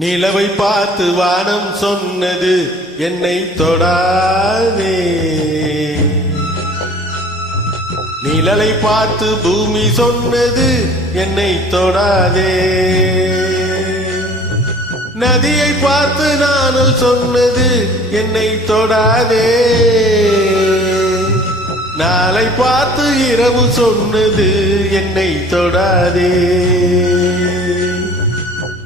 நிலவை பார்த்து வானம் சொன்னது என்னை தொடாதே. நிழலை பார்த்து பூமி சொன்னது என்னை தொடாதே. நதியை பார்த்து நானும் சொன்னது என்னை தொடாதே. நாளை பார்த்து இரவு சொன்னது என்னை தொடாதே.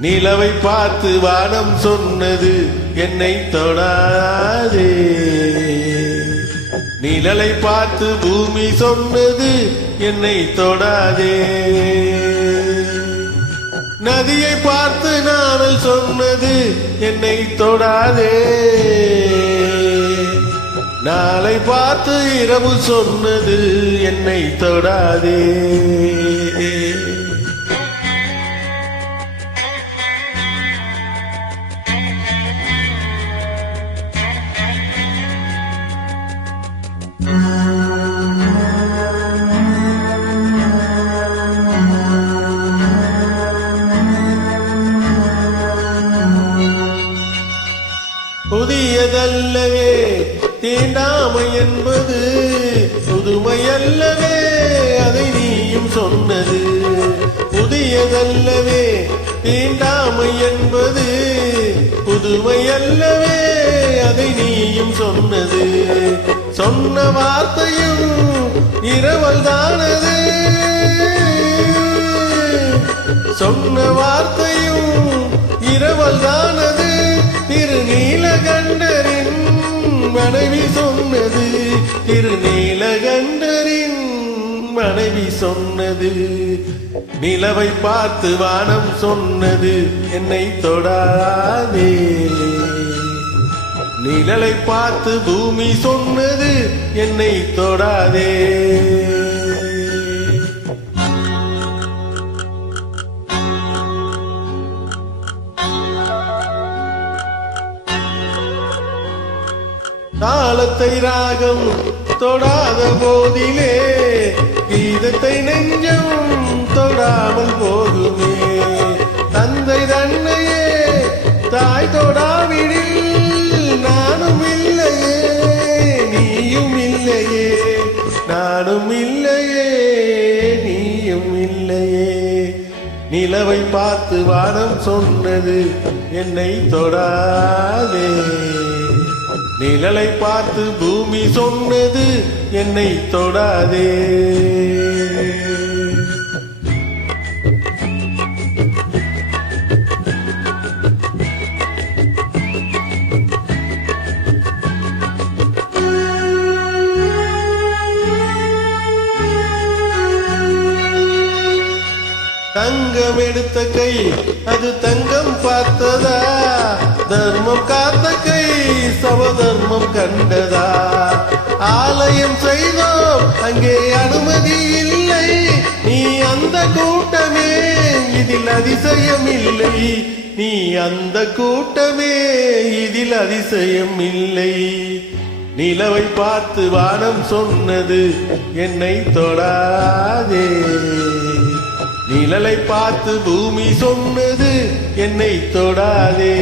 நிலவை பார்த்து வானம் சொன்னது என்னை தொடாதே. நிழலை பார்த்து பூமி சொன்னது என்னை தொடாதே. நதியை பார்த்து நானல் சொன்னது என்னை தொடாதே. நாளை பார்த்து இரவு சொன்னது என்னை தொடாதே. புதியதல்லவே தீண்டாமை என்பது புதுமையல்லவே அதை நீயும் சொன்னது. புதியதல்லவே தீண்டாமை என்பது புதுமையல்லவே அதை நீயும் சொன்னது. சொன்ன வார்த்தையும் இரவல் தானது. சொன்ன வார்த்தையும் இரவல் தானது. மனைவி சொன்னது திருநீலகண்டரின் மனைவி சொன்னது. நிலவை பார்த்து வானம் சொன்னது என்னை தொடாதே. நிழலை பார்த்து பூமி சொன்னது என்னை தொடாதே. தாளத்தை ராகம் தொடாத போதிலே கீதத்தை நெஞ்சம் தொடாமல் போகுமே தந்தை தன்னையே தாய் தொடாவிடில் நானும் இல்லையே நீயும் இல்லையே. நானும் இல்லையே நீயும் இல்லையே. நிலவை பார்த்து வானம் சொன்னது என்னை தொடாதே. நிழலை பார்த்து பூமி சொன்னது என்னை தொடாதே. தங்கம் எடுத்த கை அது தங்கம் பார்த்ததா? தர்மம் காத்த கை சவதர்மம் கண்டதா? ஆலயம் செய்தோம் அங்கே அனுமதி இல்லை. நீ அந்த கூட்டமே இதில் அதிசயம் இல்லை. நீ அந்த கூட்டமே இதில் அதிசயம் இல்லை. நிலவை பார்த்து வானம் சொன்னது என்னை தொடாதே. நிழலை பார்த்து பூமி சொன்னது என்னை தொடாதே.